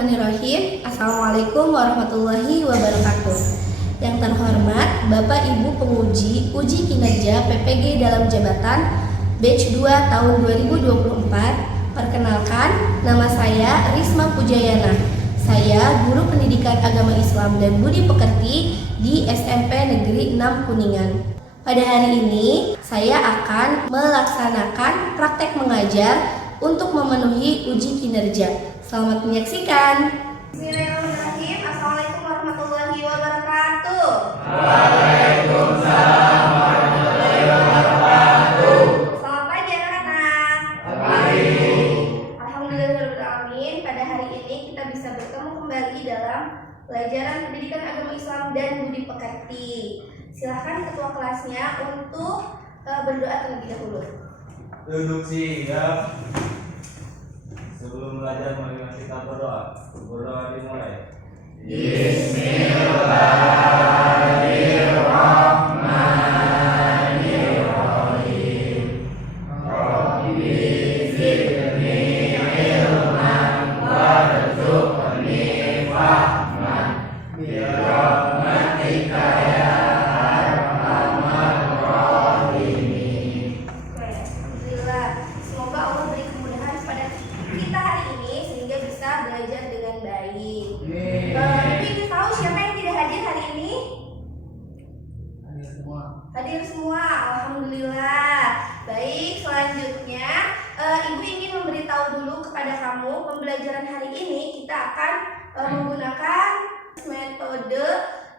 Bismillahirrahmanirrahim. Assalamualaikum warahmatullahi wabarakatuh. Yang terhormat Bapak Ibu penguji uji kinerja PPG dalam jabatan batch 2 tahun 2024. Perkenalkan, nama saya Risma Pujayana. Saya guru pendidikan agama Islam dan budi pekerti di SMP Negeri 6 Kuningan. Pada hari ini, saya akan melaksanakan praktek mengajar untuk memenuhi uji kinerja. Selamat menyaksikan. Bismillahirrahmanirrahim. Assalamualaikum warahmatullahi wabarakatuh. Waalaikumsalam warahmatullahi wabarakatuh. Selamat pagi anak-anak. Selamat pagi. Alhamdulillahirrahmanirrahim. Pada hari ini kita bisa bertemu kembali dalam pelajaran pendidikan agama Islam dan budi pekerti. Silahkan ketua kelasnya untuk berdoa terlebih dahulu. Duduk siap. Sebelum belajar, mari kita berdoa. Berdoa dimulai. Bismillahirrahmanirrahim. Rabbi zidni ilman warzuqni fahman birahmatika ya arhamar rahimin. Alhamdulillah. Semoga Allah beri kemudahan kepada kita hari ini sehingga bisa belajar dengan baik. Ibu ingin tahu siapa yang tidak hadir hari ini? Hadir semua. Alhamdulillah. Baik, selanjutnya Ibu ingin memberitahu dulu kepada kamu pembelajaran hari ini kita akan menggunakan metode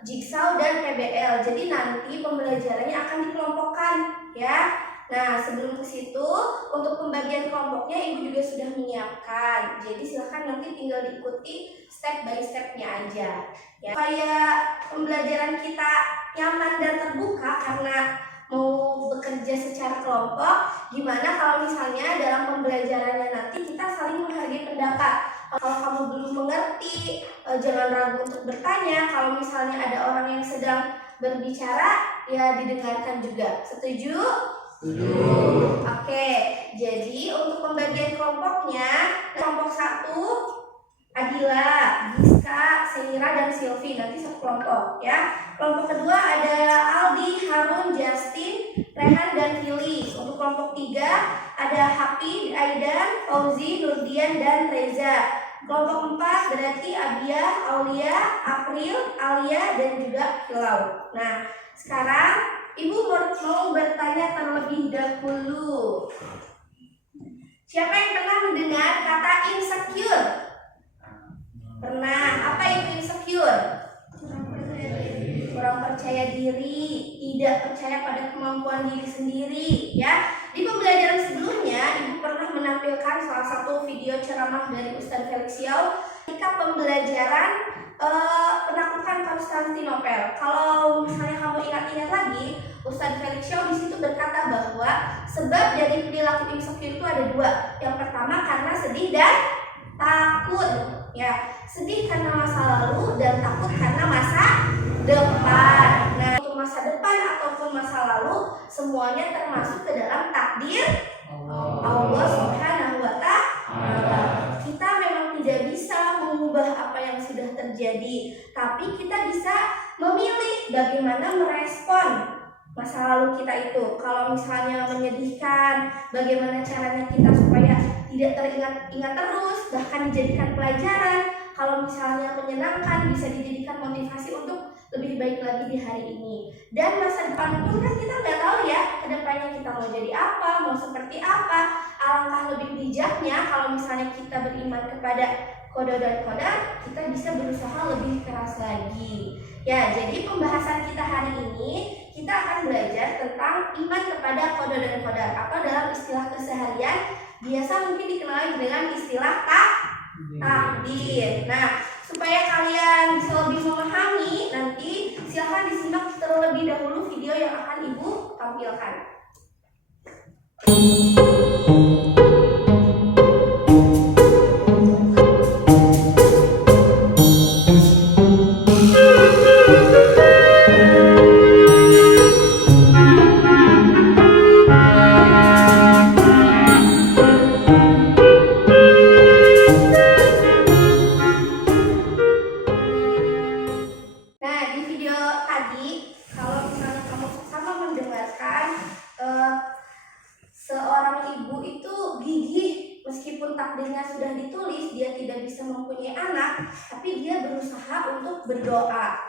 jigsaw dan PBL. Jadi nanti pembelajarannya akan dikelompokkan, ya. Nah, sebelum ke situ, untuk pembagian kelompoknya Ibu juga sudah menyiapkan. Jadi silahkan nanti tinggal diikuti step by stepnya aja. Ya. Supaya pembelajaran kita nyaman dan terbuka karena mau bekerja secara kelompok, gimana kalau misalnya dalam pembelajarannya nanti kita saling menghargai pendapat. Kalau kamu belum mengerti, jangan ragu untuk bertanya. Kalau misalnya ada orang yang sedang berbicara, ya didengarkan juga. Setuju? Oke, jadi untuk pembagian kelompoknya, kelompok 1 Adila, Giska, Senira, dan Silvi, nanti satu kelompok ya. Kelompok kedua ada Aldi, Harun, Justin, Rehan, dan Fili. Untuk kelompok 3 ada Happy, Aidan, Fauzi, Nurdian, dan Reza. Kelompok 4 berarti Abia, Aulia, April, Alia, dan juga Hilau. Nah, sekarang Ibu mau bertanya terlebih dahulu. Siapa yang pernah mendengar kata insecure? Pernah. Apa itu insecure? Kurang percaya diri, tidak percaya pada kemampuan diri sendiri, ya. Di pembelajaran sebelumnya, Ibu pernah menampilkan salah satu video ceramah dari Ustadz Felix Yau ketika pembelajaran penaklukan Konstantinopel. Kalau misalnya kamu ingat-ingat lagi, Ustadz Felix Yau di situ berkata bahwa sebab dari perilaku insecure itu ada 2. Yang pertama karena sedih dan takut. Ya, sedih karena masa lalu dan takut karena masa depan. Nah, untuk masa depan ataupun masa lalu semuanya termasuk ke dalam takdir Allah Subhanahu wa Ta'ala. Kita memang tidak bisa mengubah apa yang sudah terjadi, tapi kita bisa memilih bagaimana merespon masa lalu kita itu. Kalau misalnya menyedihkan, bagaimana caranya kita supaya tidak teringat-ingat terus, bahkan dijadikan pelajaran. Kalau misalnya menyenangkan, bisa dijadikan motivasi untuk lebih baik lagi di hari ini. Dan masa depan pun kan kita nggak tahu ya, kedepannya kita mau jadi apa, mau seperti apa. Alangkah lebih bijaknya kalau misalnya kita beriman kepada qada dan qadar, kita bisa berusaha lebih keras lagi. Ya, jadi pembahasan kita hari ini, kita akan belajar tentang iman kepada qada dan qadar, atau dalam istilah keseharian biasa mungkin dikenal dengan istilah takdir. Nah, supaya kalian bisa lebih memahami, nanti silahkan disimak terlebih dahulu video yang akan Ibu tampilkan. mempunyai anak, tapi dia berusaha untuk berdoa.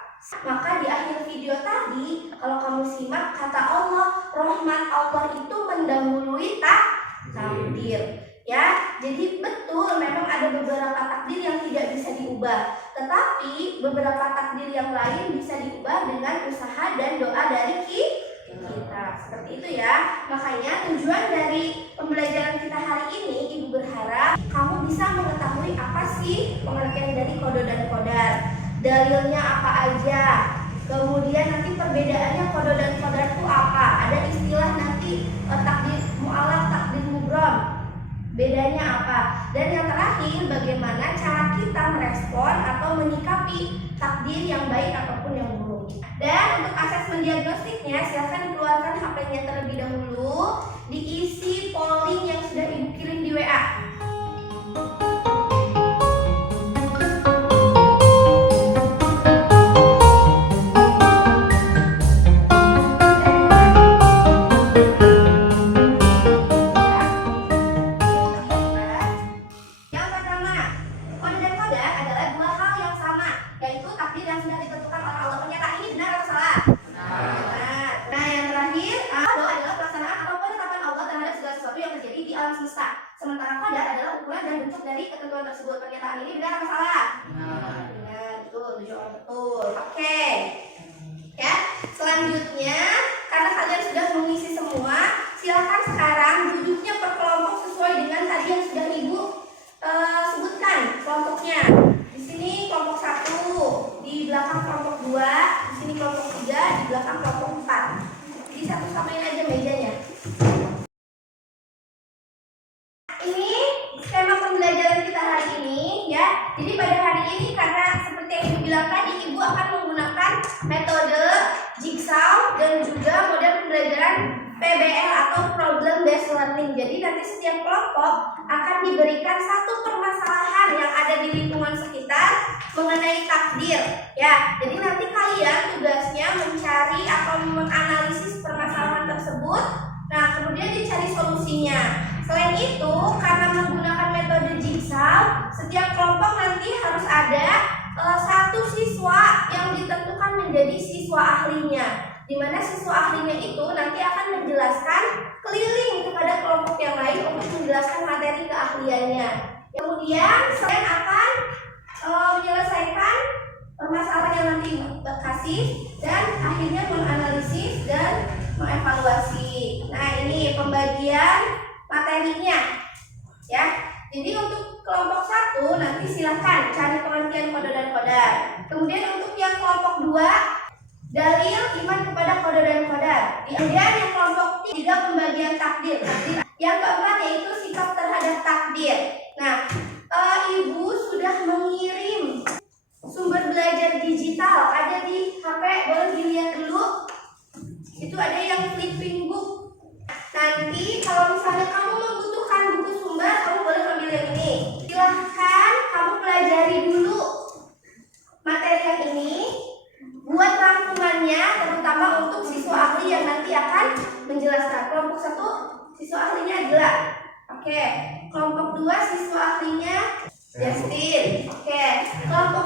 Maka di akhir video tadi, kalau kamu simak, kata Allah, rahmat Allah itu mendahului takdir. Ya, jadi betul memang ada beberapa takdir yang tidak bisa diubah, tetapi beberapa takdir yang lain bisa diubah dengan usaha dan doa dari kita. Seperti itu ya. Makanya tujuan dari pembelajaran kita hari ini, Ibu berharap kamu bisa mengetahui apa sih pengertian dari qada dan qadar, dalilnya apa aja, kemudian nanti perbedaannya qada dan qadar itu apa, ada istilah nanti takdir mu'allaq, takdir mubrom, bedanya apa, dan yang terakhir bagaimana cara kita merespon atau menyikapi takdir yang baik ataupun yang buruk. Dan untuk asesmen diagnostiknya silahkan dikeluarkan HP-nya terlebih dahulu, diisi polling yang sudah Ibu kirim di WA. Sementara qadar adalah ukuran dan bentuk dari ketentuan tersebut. Pernyataan ini benar atau salah? Benar. Betul, 7 orang betul. Oke. Ya, selanjutnya karena kalian sudah mengisi semua, silakan sekarang duduknya per kelompok sesuai dengan tadi yang sudah Ibu sebutkan kelompoknya. Di sini kelompok 1, di belakang kelompok 2, di sini kelompok 3, di belakang kelompok 4. Jadi satu samain aja mejanya. Ini skema pembelajaran kita hari ini ya. Jadi pada hari ini karena seperti yang Ibu bilang tadi, Ibu akan menggunakan metode jigsaw dan juga model pembelajaran PBL atau problem based learning. Jadi nanti setiap kelompok akan diberikan satu permasalahan yang ada di lingkungan sekitar mengenai takdir ya. Jadi nanti kalian tugasnya mencari atau menganalisis permasalahan tersebut. Nah, kemudian dicari solusinya. Selain itu, karena menggunakan metode jigsaw, setiap kelompok nanti harus ada satu siswa yang ditentukan menjadi siswa ahlinya, di mana siswa ahlinya itu nanti akan menjelaskan keliling kepada kelompok yang lain untuk menjelaskan materi keahliannya. Kemudian kalian akan menyelesaikan permasalahan yang nanti kasih dan akhirnya menganalisis dan mengevaluasi. Nah, ini pembagian materinya ya. Jadi untuk kelompok 1 nanti silahkan cari pengertian qada dan qadar. Kemudian untuk yang kelompok 2, dalil iman kepada qada dan qadar. Kemudian yang kelompok 3, pembagian takdir. Yang keempat yaitu sikap terhadap takdir. Nah, Ibu sudah mengirim sumber belajar digital, ada di HP, boleh dilihat dulu. Itu ada yang flipping book. Nanti kalau misalnya kamu membutuhkan buku sumber, kamu boleh ambil yang ini. Silahkan kamu pelajari dulu materi yang ini, buat rangkumannya, terutama untuk siswa ahli yang nanti akan menjelaskan. Kelompok 1 siswa ahlinya adalah Oke. Kelompok 2 siswa ahlinya Justin. Oke. Kelompok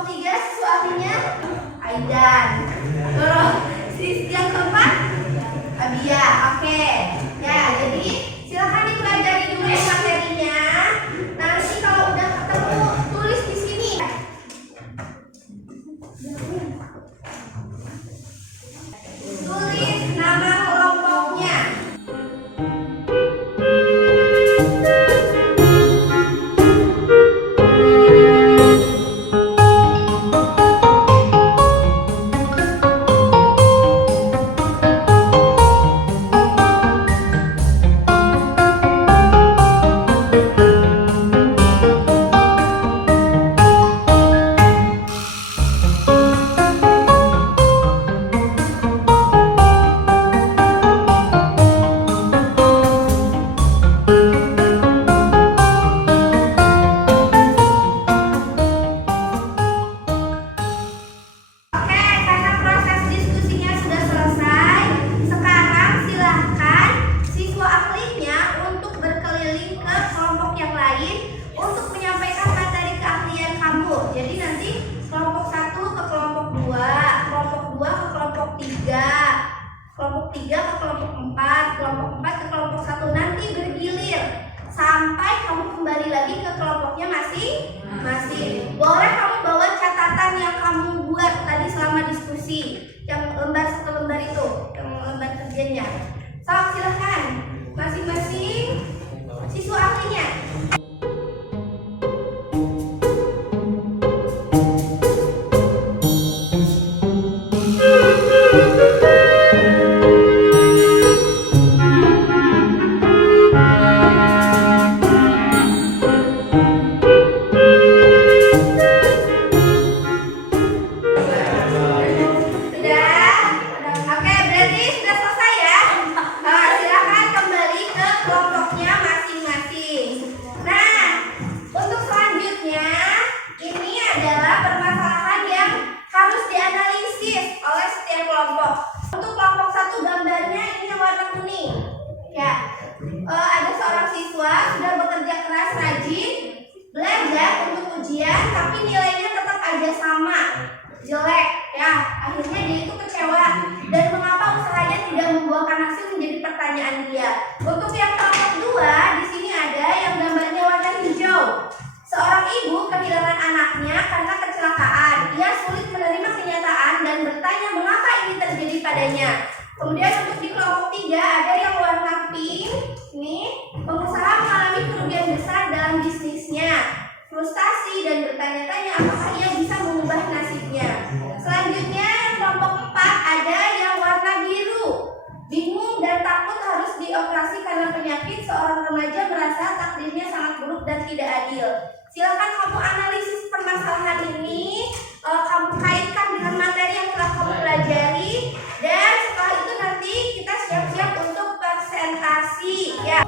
3 ke kelompok 4, kelompok 4 ke kelompok 1. Nanti bergilir sampai kamu kembali lagi ke kelompoknya masing-masing. Boleh kamu bawa catatan yang kamu buat tadi selama diskusi, yang lembar 1 lembar itu, yang lembar kerjanya. So, silahkan masing-masing siswa ahlinya. Ada seorang siswa sudah bekerja keras, rajin, belajar untuk ujian, tapi nilainya tetap aja sama, jelek. Ya, akhirnya dia itu kecewa. Dan mengapa usahanya tidak membuahkan hasil menjadi pertanyaan dia. Untuk yang kelompok 2, di sini ada yang gambarnya warna hijau. Seorang ibu kehilangan anaknya karena kecelakaan. Ia sulit menerima kenyataan dan bertanya mengapa ini terjadi padanya. Kemudian untuk di kelompok 3 ada yang warna pink. Ini pengusaha mengalami kerugian besar dalam bisnisnya, frustasi dan bertanya-tanya apakah ia bisa mengubah nasibnya. Selanjutnya yang kelompok 4 ada yang warna biru. Bingung dan takut harus dioperasi karena penyakit, seorang remaja merasa takdirnya sangat buruk dan tidak adil. Silakan kamu analisis permasalahan ini, kamu kaitkan dengan materi yang telah kamu pelajari, dan setelah itu nanti kita siap-siap untuk presentasi ya.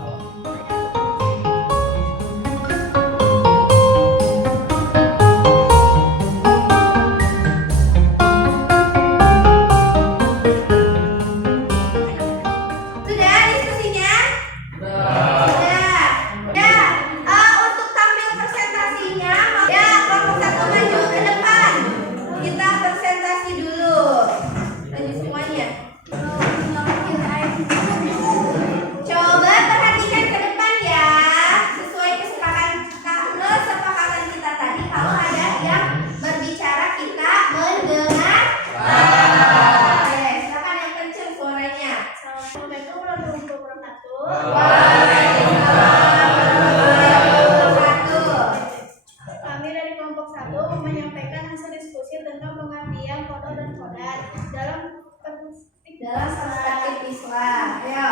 Dalam perspektif Islam, ya.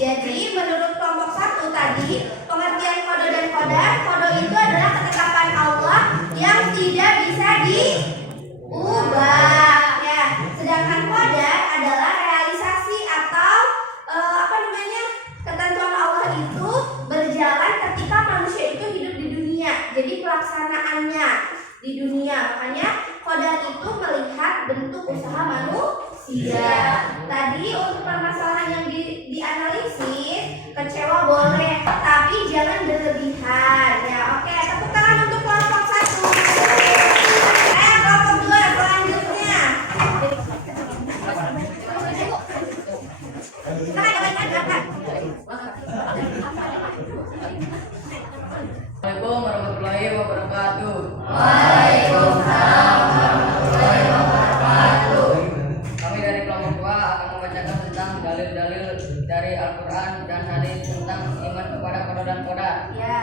Jadi menurut kelompok 1 tadi, pengertian kode dan kodar, kode itu adalah ketetapan Allah yang tidak bisa diubah ya. Sedangkan kodar adalah realisasi atau ketentuan Allah itu berjalan ketika manusia itu hidup di dunia. Jadi pelaksanaannya di dunia. Makanya kodar itu melihat bentuk usaha manusia. Tadi untuk permasalahan yang dianalisis, kecewa boleh, tapi jangan berlebihan ya. Oke, tepuk tangan untuk kelompok 1. Kelompok 2 selanjutnya. Assalamualaikum warahmatullahi wabarakatuh. Waalaikumsalam warahmatullahi wabarakatuh. Kami dari kelompok 2 akan membacakan tentang dalil-dalil dari Al-Quran dan hadis tentang iman kepada qada dan qadar. Ya.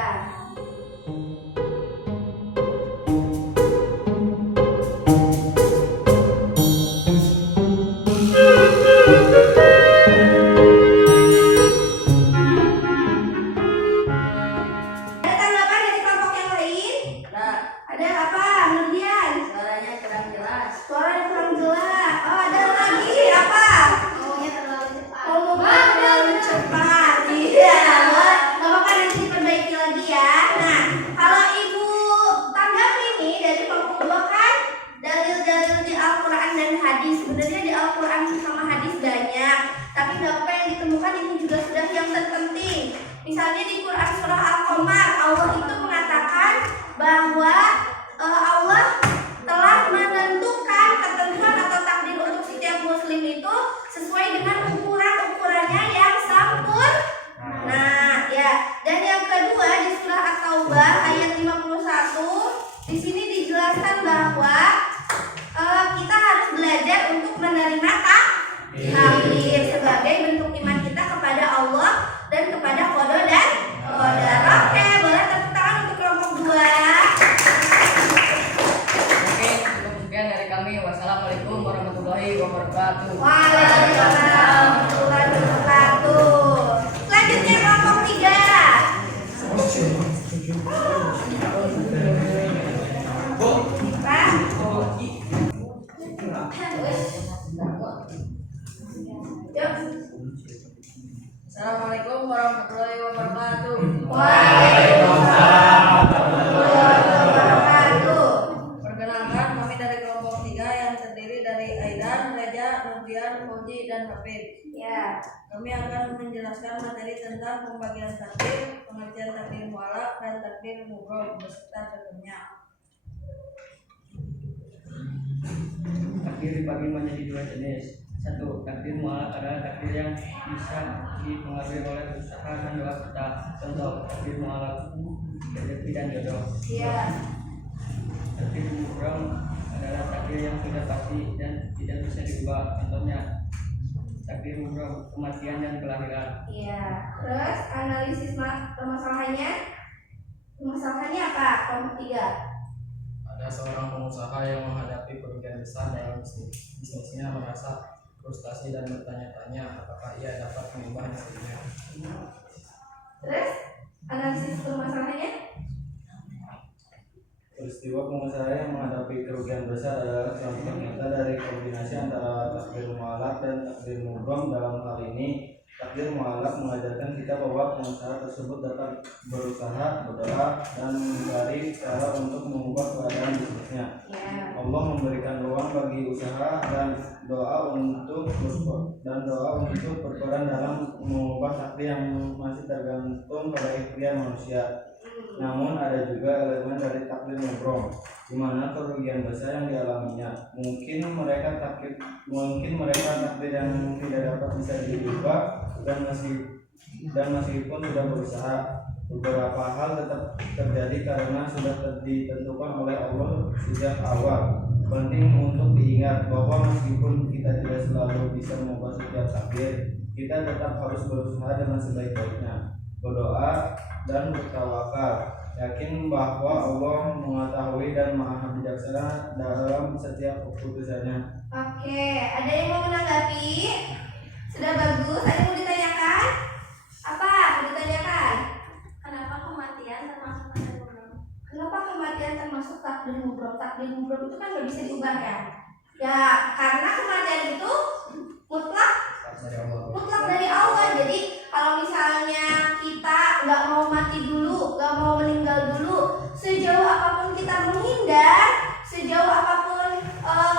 Cepat, iya. Misalnya di Quran surah Al-Qamar, Allah itu mengatakan bahwa Allah telah menentukan ketentuan atau takdir untuk setiap muslim itu sesuai dengan ukurannya yang sempurna. Nah, ya. Dan yang kedua di surah At-Taubah ayat 51, di sini dijelaskan bahwa kita harus belajar untuk menerima takdir sebagai bentuk iman kita kepada Allah dan kepada qada dan qadar. Oke, boleh tepuk tangan untuk kelompok 2. Oke, cukup sekian dari kami. Wassalamualaikum warahmatullahi wabarakatuh. Waalaikumsalam warahmatullahi wabarakatuh. Selanjutnya kelompok 3. Assalamualaikum warahmatullahi wabarakatuh. Waalaikumsalam warahmatullahi wabarakatuh. Perkenalkan, kami dari kelompok 3 yang terdiri dari Aidan, Reja, Nurdian, Fauzi, dan Hafid. Ya. Kami akan menjelaskan materi tentang pembagian takdir, pengertian takdir mualaf, dan takdir mubrom beserta contohnya. Takdir dibagi menjadi 2 jenis. 1. Takdir mualaf adalah takdir yang bisa dipengaruhi oleh usaha dan doa kita. Contoh takdir mualaf rezeki dan jodoh. Iya. Takdir mubrom adalah takdir yang sudah pasti dan tidak bisa diubah. Contohnya takdir mubrom kematian dan kelahiran. Iya. Terus analisis permasalahannya? Permasalahannya apa? Kelompok 3. Ada seorang pengusaha yang menghadapi kerugian besar dalam bisnisnya, merasa frustasi dan bertanya-tanya apakah ia dapat mengubah nasibnya. Terus analisis permasalahannya? Peristiwa pengusaha yang menghadapi kerugian besar adalah contoh nyata dari kombinasi antara takdir mualaf dan takdir mubrom. Dalam hal ini, takdir mualaf mengajarkan kita bahwa pengusaha tersebut dapat berusaha, berdoa, dan mencari cara untuk mengubah keadaan bisnisnya. Ya. Allah memberikan ruang bagi usaha dan doa untuk berperan dalam mengubah takdir yang masih tergantung pada ikhtiar manusia. Namun ada juga elemen dari takdir mubrom, di mana kerugian besar yang dialaminya. Mungkin mereka takdir yang tidak dapat bisa diubah dan meskipun sudah berusaha, beberapa hal tetap terjadi karena sudah ditentukan oleh Allah sejak awal. Penting untuk diingat bahwa meskipun kita tidak selalu bisa mengubah setiap takdir, kita tetap harus berusaha dengan sebaik-baiknya, berdoa dan bertawakal, yakin bahwa Allah mengetahui dan maha bijaksana dalam setiap keputusannya. Oke, ada yang mau menanggapi? Sudah bagus. Ada yang mau ditanyakan? Apa? Mau ditanyakan? Kenapa kematian termasuk takdir mubrom? Kenapa kematian termasuk takdir mubrom? Takdir mubrom itu kan nggak bisa diubah ya? Ya, karena kematian itu mutlak dari Allah. Jadi kalau misalnya kita nggak mau mati dulu, nggak mau meninggal dulu, sejauh apapun kita menghindar, sejauh apapun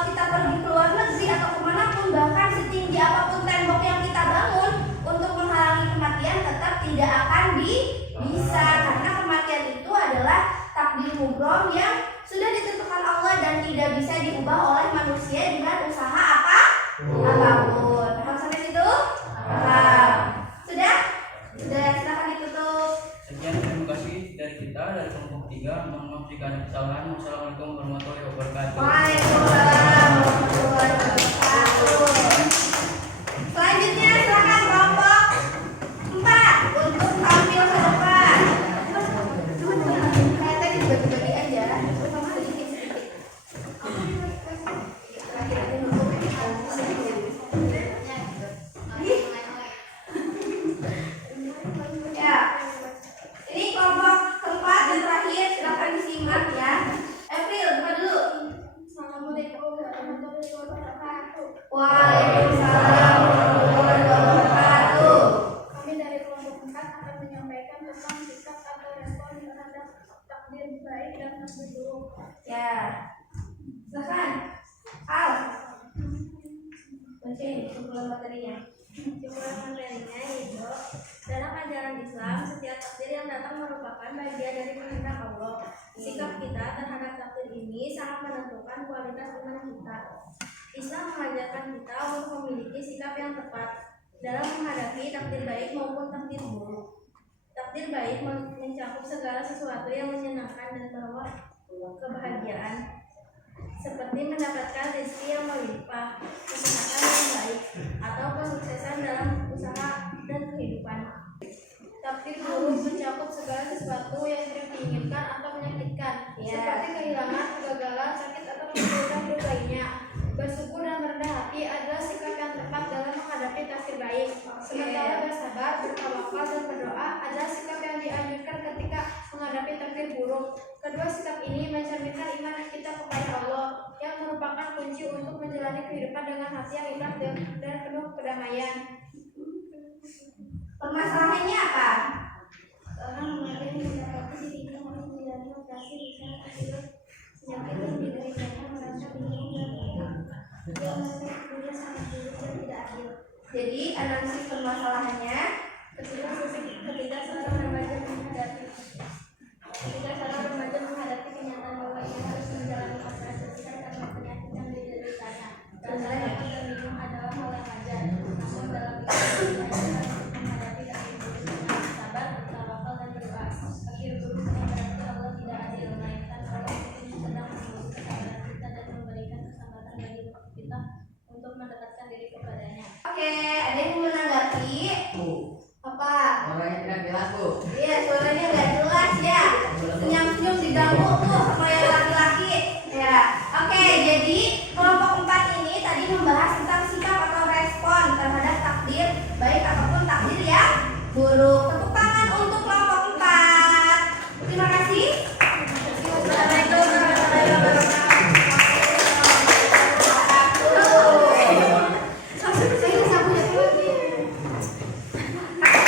kita pergi ke luar negeri atau kemanapun, bahkan setinggi apapun tembok yang kita bangun untuk menghalangi kematian, tetap tidak akan bisa, karena kematian itu adalah takdir mubrom yang sudah ditentukan Allah dan tidak bisa diubah oleh manusia dengan usaha apapun. Paham sampai situ? Paham. Sudah? Silakan ditutup. Sekian, terima kasih dari kita dari kelompok 3. Mohon maaf jika ada kesalahan. Wassalamualaikum warahmatullahi wabarakatuh. Waalaikumsalam warahmatullahi wabarakatuh. Selanjutnya silakan kelompok 4 untuk tampil ke depan. Tadi dibagi-bagi aja, sama sedikit-sedikit. Ya, ini kelompok keempat dan terakhir, silakan disimak ya. April, depan dulu. Assalamualaikum warahmatullahi wabarakatuh. Waalaikumsalam warahmatullahi wabarakatuh. Kami dari kelompok 4 akan menyampaikan tentang sikap atau respon terhadap takdir baik dan takdir buruk. Ya, silakan. Al, bacain kumpulan materinya. Kesimpulan materinya yaitu dalam ajaran Islam, setiap takdir yang datang merupakan bagian dari kehendak Allah. Sikap kita terhadap takdir ini sangat menentukan kualitas iman kita. Islam mengajarkan kita untuk memiliki sikap yang tepat dalam menghadapi takdir baik maupun takdir buruk. Takdir baik mencakup segala sesuatu yang menyenangkan dan membawa kebahagiaan, seperti mendapatkan rezeki yang melimpah, kesehatan yang baik, atau kesuksesan dalam usaha dan kehidupan. Takdir buruk mencakup segala sesuatu yang tidak diinginkan atau menyakitkan, seperti kehilangan, kegagalan, sakit, atau kesulitan hidup lainnya. Bersyukur dan merendah hati adalah sikap yang tepat dalam menghadapi takdir baik. Sementara bersabar, bertawakal, dan berdoa adalah sikap yang dianjurkan ketika menghadapi takdir buruk. Kedua sikap ini mencerminkan iman kita kepada Allah, yang merupakan kunci untuk menjalani kehidupan dengan hati yang ikhlas dan penuh kedamaian. Permasalahannya apa? Seorang mengalir mendapati dirinya harus menjalani operasi bisa akibat penyakit yang dideritanya, merasa bingung dan takut. Dia merasa kemudian sangat buruk dan tidak adil. Jadi analisis permasalahannya. Ketika seorang remaja menghadapi kenyataan bahwa ia harus menjalani operasi besar karena penyakit yang dideritanya, dan takut dan bingung adalah hal yang wajar. Namun dalam pikiran dia harus menghadapi takdir buruk dengan sabar, bertawakal, dan berdoa. Takdir buruk bukan berarti Allah tidak adil, melainkan Allah mungkin sedang menguji kesabaran kita dan memberikan kesempatan bagi kita untuk mendekatkan diri kepadanya. Oke, ada yang mau menanggapi? Apa? Suaranya tidak jelas, Bu. Iya, suaranya nggak jelas ya. Senyum-senyum diganggu tuh sama yang laki-laki. Ya, oke. Jadi kelompok 4 ini tadi membahas tentang sikap atau respon terhadap takdir baik ataupun takdir yang buruk. Tepuk tangan untuk kelompok 4. Terima kasih. Assalamualaikum warahmatullahi wabarakatuh.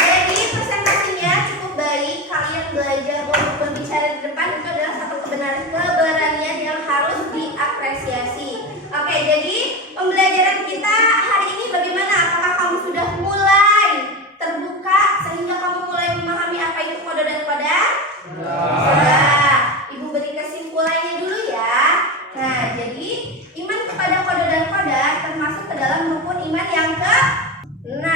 Jadi presentasinya cukup baik. Kalian belajar untuk berbicara di depan itu adalah satu keberanian yang harus diapresiasi. Oke, jadi pembelajaran kita hari ini bagaimana? Apakah kamu sudah mulai terbuka sehingga kamu mulai memahami apa itu kode dan kodar? Sudah. Ibu beri kesimpulannya dulu ya. Nah, jadi iman kepada kode dan kodar termasuk ke dalam rukun iman yang ke-6.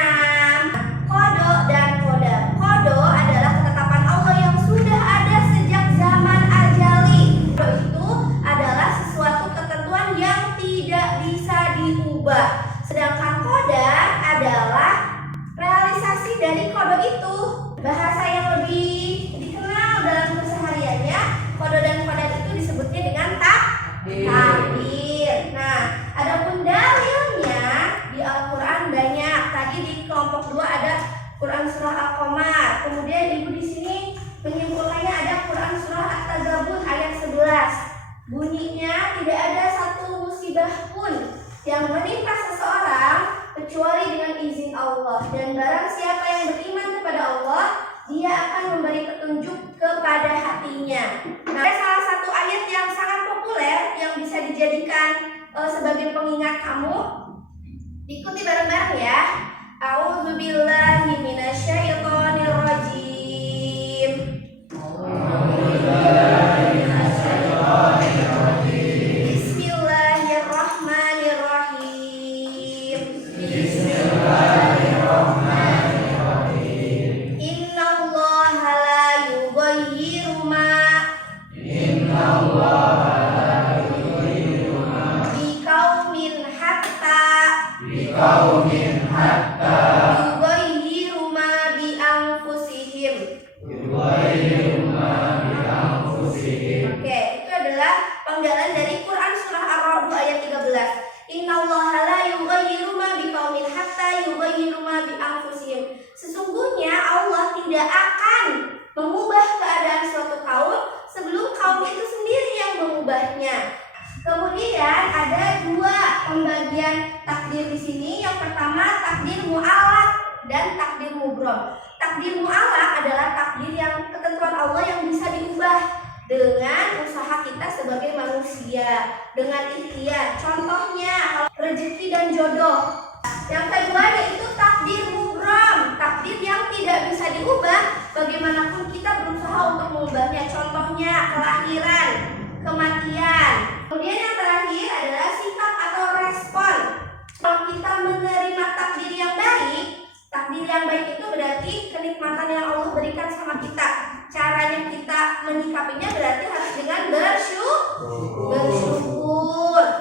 Kodo dan kodar. Kodo adalah ketetapan Allah yang sudah ada sejak zaman ajali. Kodo itu adalah sesuatu ketentuan yang tidak bisa diubah. Sedangkan kodar adalah realisasi dari kodo itu. Bahasa yang lebih dikenal dalam kesehariannya, kodo dan kodar itu disebutnya dengan takdir. Nah, adapun dalilnya di Al-Quran banyak. Tadi di kelompok 2 ada Quran surah Al-Qamar. Kemudian ibu di sini menyimpulkannya ada Quran surah At-Tagabun ayat 11. Bunyinya tidak ada satu musibah pun yang menimpa seseorang kecuali dengan izin Allah, dan barang siapa yang beriman kepada Allah, dia akan memberi petunjuk kepada hatinya. Nah, ada salah satu ayat yang sangat populer yang bisa dijadikan sebagai pengingat kamu. Ikuti bareng-bareng ya. A'udzubillahi minasyaitonirrajim. Bismillahirrahmanirrahim. Innallaha la yughayyiru ma biqaumin hatta yughayyiru ma bi anfusihim. Oke, itu adalah penggalan dari Quran surah Ar-Ra'd ayat 13. Innallaha la yughayyiru ma biqaumin hatta yughayyiru ma bi anfusihim. Sesungguhnya Allah tidak akan mengubah keadaan suatu kaum sebelum kaum itu sendiri yang mengubahnya. Kemudian ada 2 pembagian takdir di sini. Yang pertama takdir mu'allaq dan takdir mubrom. Takdir mu'allaq adalah takdir yang ketentuan Allah yang bisa diubah dengan usaha kita sebagai manusia, dengan ikhtiar. Contohnya rezeki dan jodoh. Yang kedua yaitu takdir kelahiran, kematian. Kemudian yang terakhir adalah sikap atau respon. Kalau kita menerima takdir yang baik itu berarti kenikmatan yang Allah berikan sama kita. Caranya kita menyikapinya berarti harus dengan bersyukur.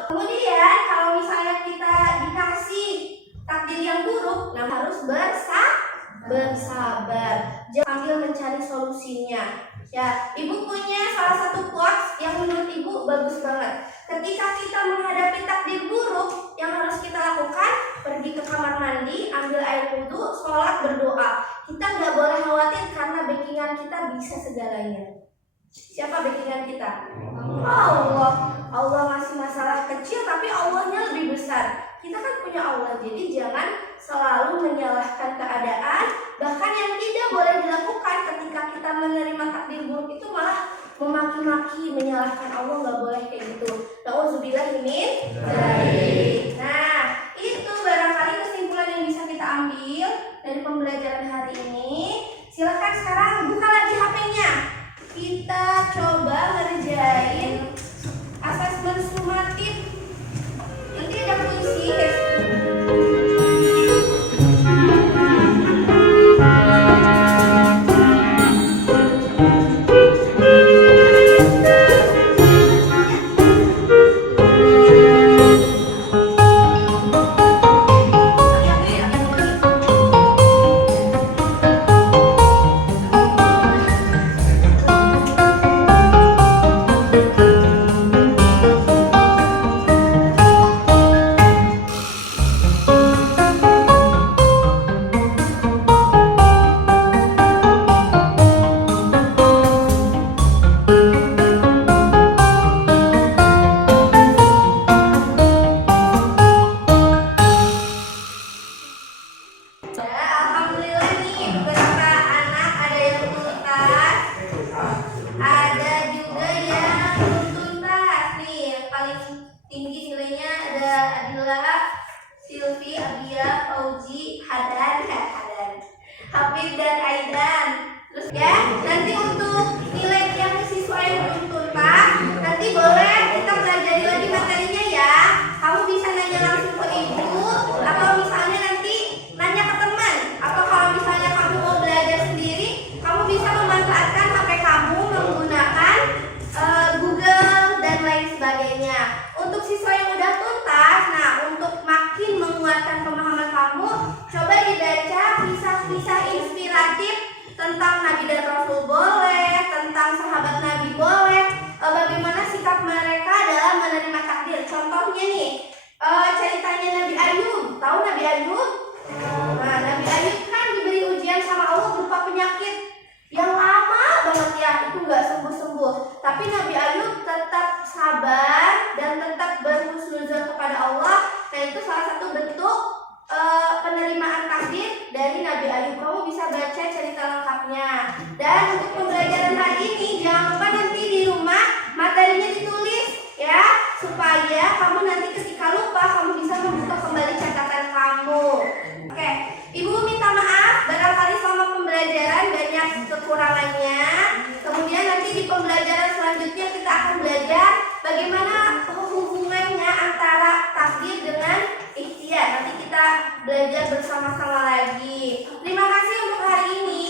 Kemudian kalau misalnya kita dikasih takdir yang buruk, nah harus bersabar. Jangan sambil mencari solusinya. Ya, ibu punya salah satu quotes yang menurut ibu bagus banget. Ketika kita menghadapi takdir buruk, yang harus kita lakukan, pergi ke kamar mandi, ambil air wudhu, sholat, berdoa. Kita nggak boleh khawatir karena backingan kita bisa segalanya. Siapa backingan kita? Allah masih masalah kecil, tapi Allahnya lebih besar. Kita kan punya Allah, jadi jangan selalu menyalahkan keadaan. Bahkan yang tidak boleh dilakukan ketika kita menerima takdir buruk itu malah memaki-maki, menyalahkan Allah. Nggak boleh kayak gitu. Nauzubillah min dzalik. Nah, itu barangkali kesimpulan yang bisa kita ambil dari pembelajaran hari ini. Silakan sekarang buka lagi HP-nya. Kita coba ngerjain asesmen sumatif. Nanti ada puisi. Alhamdulillah nih beberapa anak ada yang tuntas, ada juga yang belum tuntas nih. Yang paling tinggi nilainya ada Adila, Silvi, Abia, Fauzi, Hadan, Hafid dan Aidan. Terus ya, nanti untuk nilai yang siswa yang belum tuntas, nanti boleh kita pelajari lagi materinya ya. Kamu bisa nanya langsung ke ibu, atau misalnya nanti nanya ke teman, atau kalau misalnya kamu mau belajar sendiri, kamu bisa memanfaatkan HP kamu menggunakan Google dan lain sebagainya. Untuk siswa yang udah tuntas, nah untuk makin menguatkan pemahaman kamu, coba dibaca kisah-kisah inspiratif tentang Nabi dan Rasul boleh, tentang sahabat Nabi boleh, bagaimana sikap mereka dalam menerima takdir. Contohnya nih, ceritanya Nabi Ayub. Tahu Nabi Ayub? Nah, Nabi Ayub kan diberi ujian sama Allah berupa penyakit yang lama banget ya, itu nggak sembuh-sembuh. Tapi Nabi Ayub tetap sabar dan tetap berhusnuzon kepada Allah. Nah, itu salah satu bentuk penerimaan takdir dari Nabi Ayub. Kamu bisa baca cerita lengkapnya. Dan untuk pembelajaran hari ini, jangan lupa nanti di rumah materinya ditulis ya, supaya kamu nanti ketika lupa kamu bisa membuka kembali catatan kamu. Oke, Ibu minta maaf barangkali selama pembelajaran banyak kekurangannya. Kemudian nanti di pembelajaran selanjutnya kita akan belajar bagaimana hubungannya antara takdir dengan ikhtiar. Nanti kita belajar bersama-sama lagi. Terima kasih untuk hari ini.